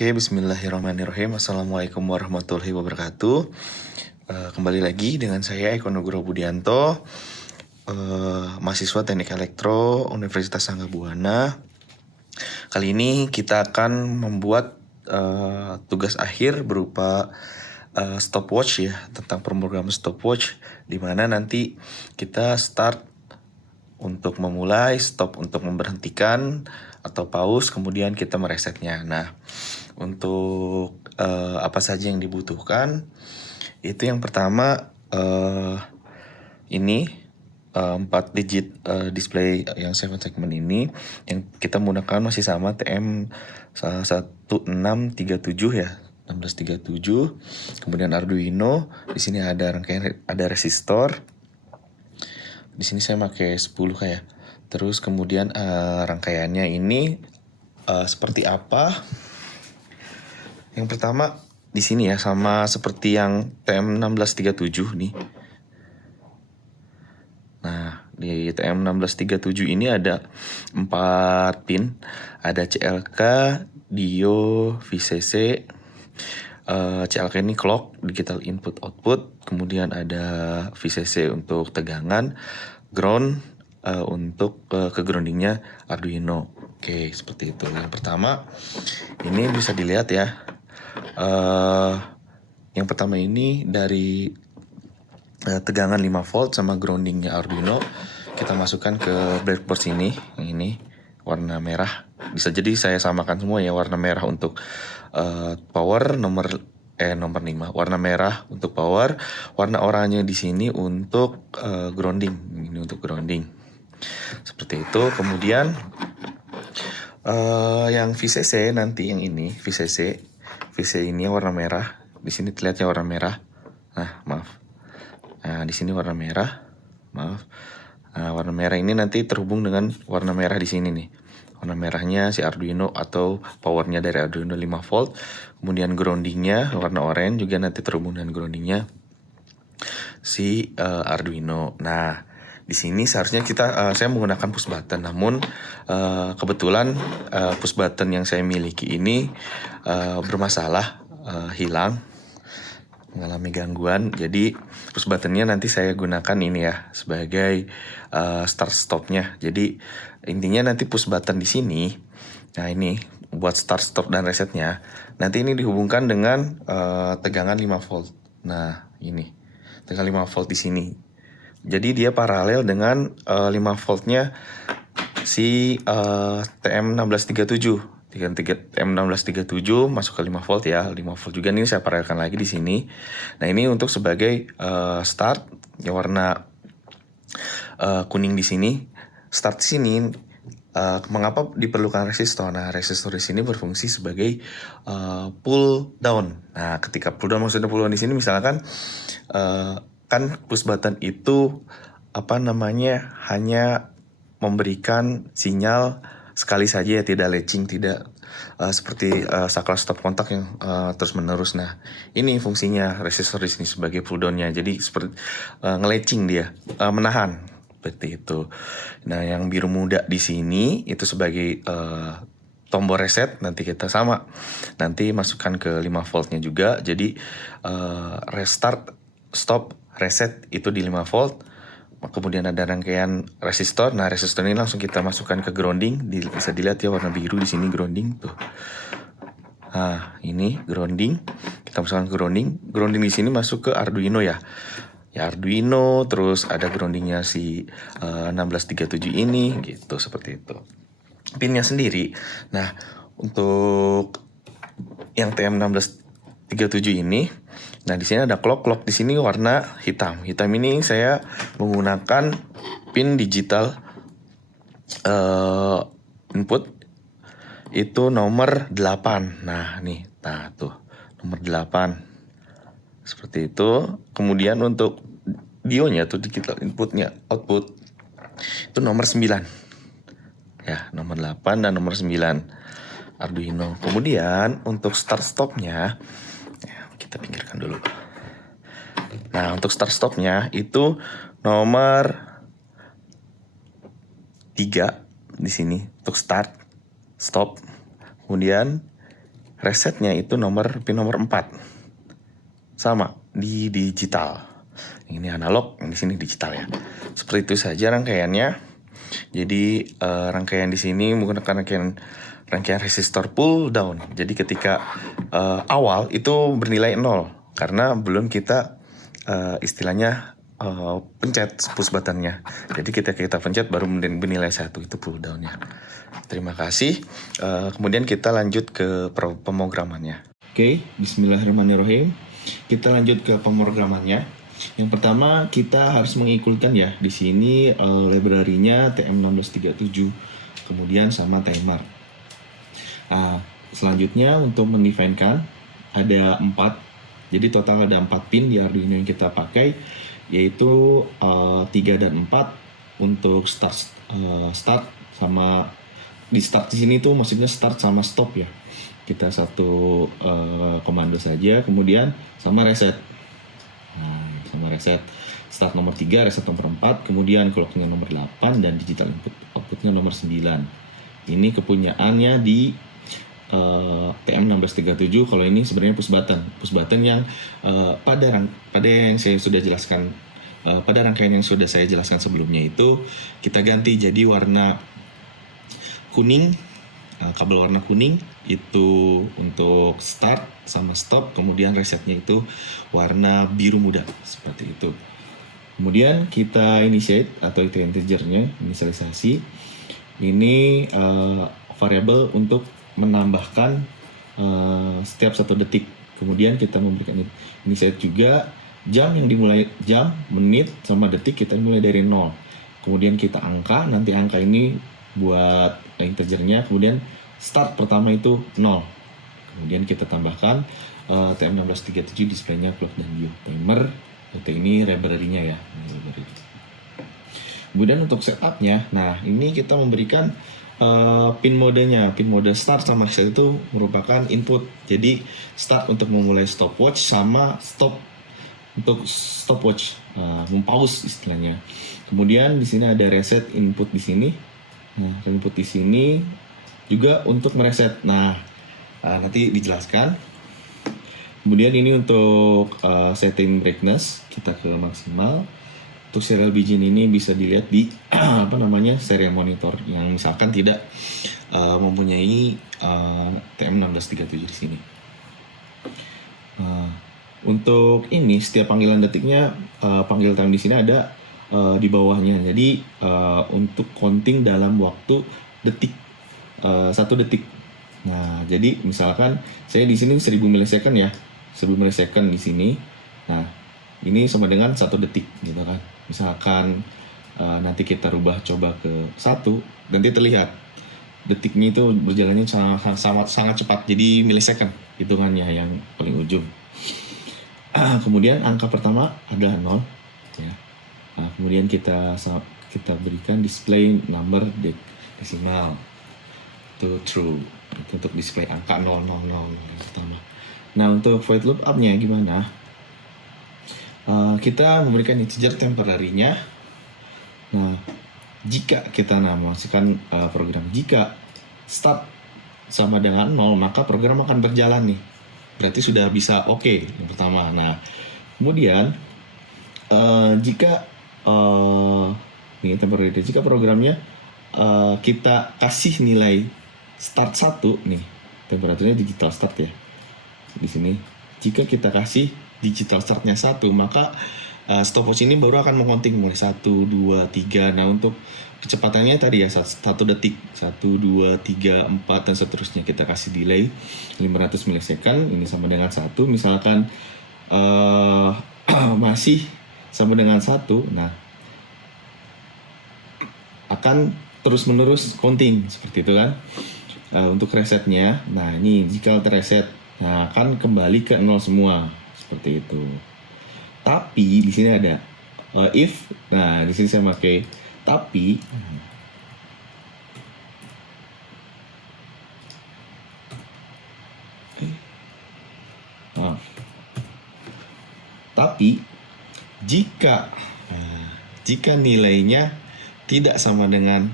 Oke, bismillahirrahmanirrahim. Assalamualaikum warahmatullahi wabarakatuh. Kembali lagi dengan saya Eko Nugroho Budianto, mahasiswa Teknik Elektro Universitas Sangga-Buana. Kali ini kita akan membuat tugas akhir berupa stopwatch ya, tentang pemrograman stopwatch, di mana nanti kita start untuk memulai, stop untuk memberhentikan, atau pause, kemudian kita meresetnya. Nah, untuk apa saja yang dibutuhkan, itu yang pertama ini 4 digit display yang 7 segment ini, yang kita menggunakan masih sama TM 1637 ya, 1637. Kemudian Arduino, di sini ada rangkaian, ada resistor. Di sini saya pakai 10 kayak. Terus kemudian rangkaiannya ini seperti apa? Yang pertama di sini ya, sama seperti yang TM1637 nih. Nah, di TM1637 ini ada 4 pin. Ada CLK, Dio, VCC. CLK ini clock, digital input output. Kemudian ada VCC untuk tegangan, ground untuk ke groundingnya Arduino. Oke, seperti itu. Yang pertama ini bisa dilihat ya. Yang pertama ini dari tegangan 5 volt sama groundingnya Arduino, kita masukkan ke breadboard sini. Yang ini warna merah. Bisa jadi saya samakan semua ya, warna merah untuk power, nomor 5. Warna merah untuk power, warna oranye di sini untuk grounding. Ini untuk grounding. Seperti itu. Kemudian yang VCC nanti, yang ini VCC ini warna merah. Di sini terlihatnya warna merah. Nah, di sini warna merah. Warna merah ini nanti terhubung dengan warna merah di sini nih. Warna merahnya si Arduino atau powernya dari Arduino 5 volt. Kemudian groundingnya warna oranye juga nanti terhubung dengan groundingnya si Arduino. Nah, di sini seharusnya saya menggunakan push button, namun kebetulan push button yang saya miliki ini bermasalah, hilang, mengalami gangguan. Jadi push buttonnya nanti saya gunakan ini ya sebagai start stopnya. Jadi intinya nanti push button di sini, nah ini buat start stop dan resetnya. Nanti ini dihubungkan dengan tegangan 5 volt. Nah, ini tegangan 5 volt di sini. Jadi dia paralel dengan 5 voltnya si TM1637. TM1637 masuk ke 5 volt ya. 5 volt juga nih saya paralelkan lagi di sini. Nah, ini untuk sebagai start ya, warna kuning di sini. Start di sini. Mengapa diperlukan resistor? Nah, resistor di sini berfungsi sebagai pull down. Nah, ketika pull down, maksudnya pull down di sini misalkan kan push button itu hanya memberikan sinyal sekali saja ya, tidak latching, tidak seperti saklar stop kontak yang terus menerus. Nah, ini fungsinya resistor di sini sebagai pull down-nya. Jadi seperti nge-latching dia, menahan seperti itu. Nah, yang biru muda di sini itu sebagai tombol reset. Nanti kita sama, nanti masukkan ke 5 voltnya juga. Jadi restart, stop, reset itu di 5 volt. Kemudian ada rangkaian resistor. Nah, resistor ini langsung kita masukkan ke grounding. Bisa dilihat ya warna biru di sini grounding tuh. Nah, ini grounding. Kita masukkan ke grounding. Grounding di sini masuk ke Arduino ya. Ya, Arduino, terus ada groundingnya si 1637 ini gitu, seperti itu. Pinnya sendiri. Nah, untuk yang TM1637 ini, nah di sini ada clock di sini warna hitam. Hitam ini saya menggunakan pin digital input itu nomor 8. Nah, nih, tuh nomor 8. Seperti itu. Kemudian untuk dionya tuh digital inputnya output itu nomor 9. Ya, nomor 8 dan nomor 9 Arduino. Kemudian untuk start stopnya kita pinggirkan dulu. Nah, untuk start stopnya itu nomor 3 di sini untuk start, stop. Kemudian resetnya itu pin nomor 4. Sama di digital. Ini analog, yang di sini digital ya. Seperti itu saja rangkaiannya. Jadi rangkaian di sini menggunakan rangkaian resistor pull down. Jadi ketika awal itu bernilai 0 karena belum kita istilahnya pencet push buttonnya. Jadi kita pencet baru bernilai 1, itu pull downnya. Terima kasih. Kemudian kita lanjut ke pemrogramannya. Oke, bismillahirrahmanirrahim. Kita lanjut ke pemrogramannya. Yang pertama kita harus mengikulkan ya di sini library-nya TM1637, kemudian sama timer. Nah, selanjutnya untuk mendefinkan ada 4, jadi total ada 4 pin di Arduino yang kita pakai, yaitu 3 dan 4 untuk start sama di start di sini tuh maksudnya start sama stop ya. Kita satu komando saja, kemudian sama reset. Nah, sama reset start nomor 3, reset nomor 4, kemudian clocknya nomor 8, dan digital input outputnya nomor 9. Ini kepunyaannya di TM1637. Kalau ini sebenarnya push button yang pada yang saya sudah jelaskan, pada rangkaian yang sudah saya jelaskan sebelumnya itu kita ganti jadi warna kuning, kabel warna kuning itu untuk start sama stop, kemudian resetnya itu warna biru muda seperti itu. Kemudian kita initiate atau itu integernya, inisialisasi. Ini variabel untuk menambahkan setiap 1 detik. Kemudian kita memberikan initiate juga jam yang dimulai, jam, menit, sama detik kita mulai dari 0. Kemudian kita angka, nanti angka ini buat integernya, kemudian start pertama itu 0. Kemudian kita tambahkan TM1637 displaynya clock dan view timer. Ini library-nya ya. Kemudian untuk setupnya, nah ini kita memberikan pin modenya, pin mode start sama reset itu merupakan input. Jadi start untuk memulai stopwatch sama stop untuk stopwatch, mempause istilahnya. Kemudian di sini ada reset input di sini. Nah, input di sini juga untuk mereset. Nah, nanti dijelaskan. Kemudian ini untuk setting brightness kita ke maksimal. Untuk serial begin ini bisa dilihat di serial monitor yang misalkan tidak mempunyai TM1637 di sini. Untuk ini setiap panggilan detiknya, panggil time di sini ada di bawahnya. Jadi untuk counting dalam waktu detik, 1 detik. Nah, jadi misalkan saya di sini 1000 milisecond ya, 1000 milisecond di sini. Nah, ini sama dengan 1 detik gitu kan. Misalkan nanti kita rubah coba ke 1, nanti terlihat detiknya itu berjalannya sangat cepat. Jadi milisecond hitungannya yang paling ujung. Kemudian angka pertama adalah 0 ya. Nah, kemudian kita berikan display number desimal to true, itu untuk display angka 000 yang pertama. Nah, untuk void loop up-nya gimana? Kita memberikan integer temporary-nya. Nah, jika kita masukkan program, jika start sama dengan 0, maka program akan berjalan nih. Berarti sudah bisa oke yang pertama. Nah, kemudian jika temporary, jika programnya kita kasih nilai start 1 nih, temperaturnya digital start ya. Di sini jika kita kasih digital startnya 1, maka stopwatch ini baru akan mengonting mulai 1, 2, 3. Nah, untuk kecepatannya tadi ya 1 detik, 1, 2, 3, 4 dan seterusnya. Kita kasih delay 500 milisecond, ini sama dengan 1. Misalkan masih sama dengan 1, nah akan terus menerus counting seperti itu kan. Untuk resetnya, nah ini jika terreset, nah akan kembali ke 0 semua seperti itu. Tapi di sini ada if, nah di sini saya pakai tapi. Tapi jika nilainya tidak sama dengan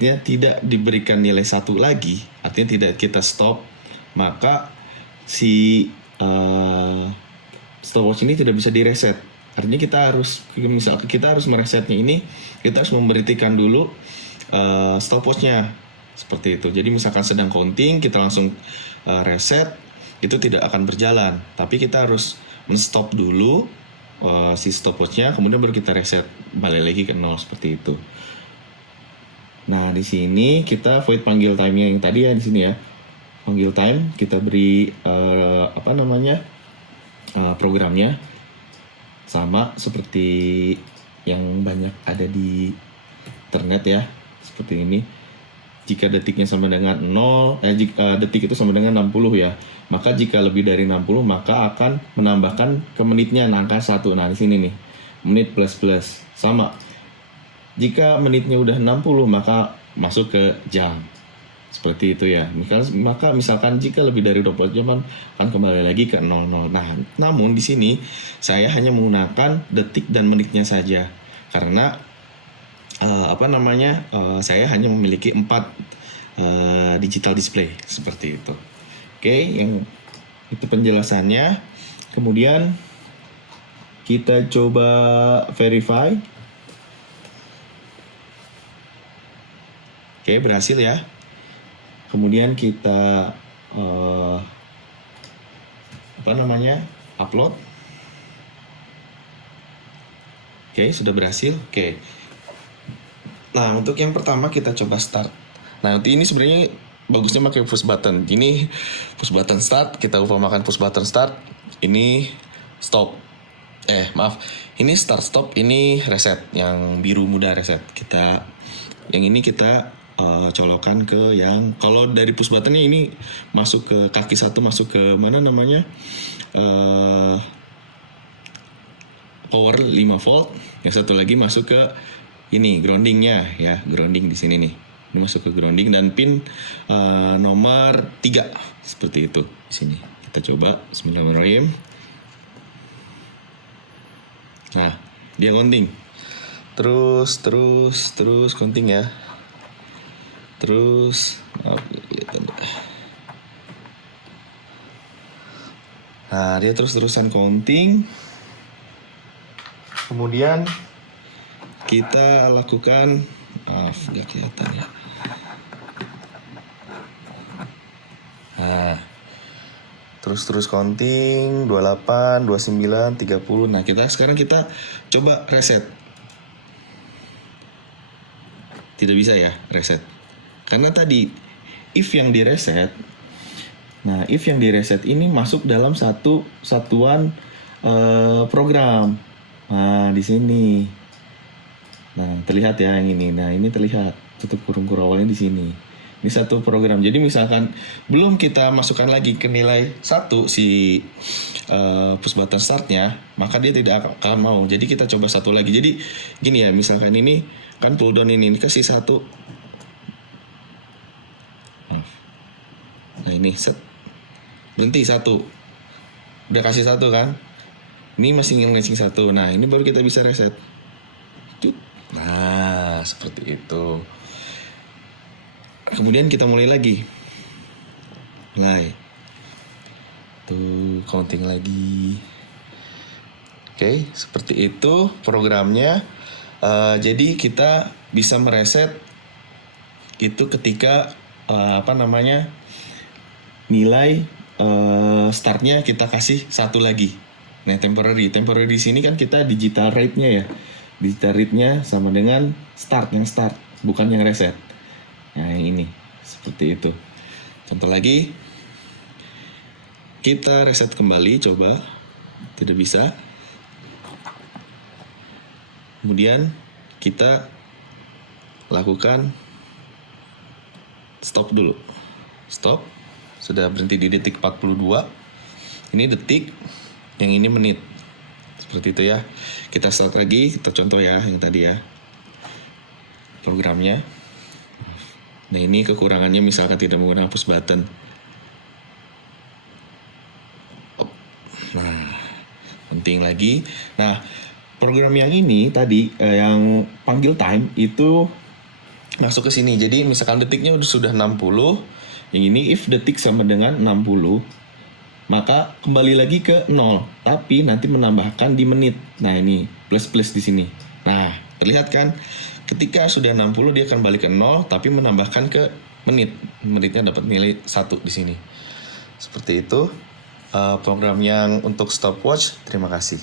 artinya tidak diberikan nilai 1 lagi, artinya tidak kita stop, maka si stopwatch ini tidak bisa direset. Artinya kita harus meresetnya ini, kita harus memberhentikan dulu stopwatchnya seperti itu. Jadi misalkan sedang counting, kita langsung reset, itu tidak akan berjalan. Tapi kita harus men-stop dulu si stopwatchnya, kemudian baru kita reset balik lagi ke 0 seperti itu. Nah di sini kita void panggil time-nya yang tadi ya, di sini ya, panggil time, kita beri programnya sama seperti yang banyak ada di internet ya, seperti ini. Jika detiknya sama dengan 0, jika detik itu sama dengan 60 ya, maka jika lebih dari 60 maka akan menambahkan ke menitnya angka 1. Nah di sini nih, menit plus sama. Jika menitnya udah 60 maka masuk ke jam. Seperti itu ya. Maka misalkan jika lebih dari 24 jam akan kembali lagi ke 00. Nah, namun di sini saya hanya menggunakan detik dan menitnya saja. Karena saya hanya memiliki 4 digital display seperti itu. Oke, yang itu penjelasannya. Kemudian kita coba verify. Oke, berhasil ya. Kemudian kita upload. Oke, sudah berhasil. Oke. Nah, untuk yang pertama kita coba start. Nah, nanti ini sebenarnya bagusnya pakai push button. Ini push button start, kita upamakan push button start. Ini stop. Ini start stop, ini reset. Yang biru muda reset. Yang ini kita colokan ke yang, kalau dari push buttonnya ini masuk ke kaki 1, masuk ke power 5 volt. Yang satu lagi masuk ke ini groundingnya ya, grounding di sini nih. Ini masuk ke grounding dan pin nomor 3 seperti itu di sini. Kita coba bismillahirrahmanirrahim. Nah, dia counting. Terus counting ya. Nah, dia terus-terusan counting. Kemudian kita lakukan, nggak kelihatan ya. Nah, terus counting 28, 29, 30. Nah, sekarang kita coba reset. Tidak bisa ya reset. Karena tadi if yang direset ini masuk dalam satu satuan program. Nah, di sini. Nah, terlihat ya yang ini. Nah, ini terlihat tutup kurung awalnya di sini. Ini satu program. Jadi misalkan belum kita masukkan lagi ke nilai 1 si push button startnya, maka dia tidak akan mau. Jadi kita coba satu lagi. Jadi gini ya, misalkan ini kan pull down ini kasih 1. Nah, ini set. Berhenti 1. Udah kasih 1 kan? Ini masih nge-matching 1. Nah, ini baru kita bisa reset. Nah, seperti itu. Kemudian kita mulai lagi. Tuh, counting lagi. Oke, seperti itu programnya. Jadi kita bisa mereset itu ketika nilai startnya kita kasih 1 lagi. Nah, temporary di sini kan kita digital rate-nya ya. Digital rate-nya sama dengan start, bukan yang reset. Nah, yang ini seperti itu. Contoh lagi, kita reset kembali, coba. Tidak bisa. Kemudian kita lakukan stop dulu. Stop. Sudah berhenti di detik 42. Ini detik, yang ini menit. Seperti itu ya. Kita start lagi, kita contoh ya yang tadi ya. Programnya. Nah, ini kekurangannya misalkan tidak menggunakan push button. Nah, penting lagi. Nah, program yang ini tadi yang panggil time itu masuk ke sini. Jadi misalkan detiknya sudah 60, yang ini if detik sama dengan 60, maka kembali lagi ke 0, tapi nanti menambahkan di menit. Nah, ini plus di sini. Nah, terlihat kan? Ketika sudah 60 dia akan balik ke 0, tapi menambahkan ke menit. Menitnya dapat nilai 1 di sini. Seperti itu program yang untuk stopwatch. Terima kasih.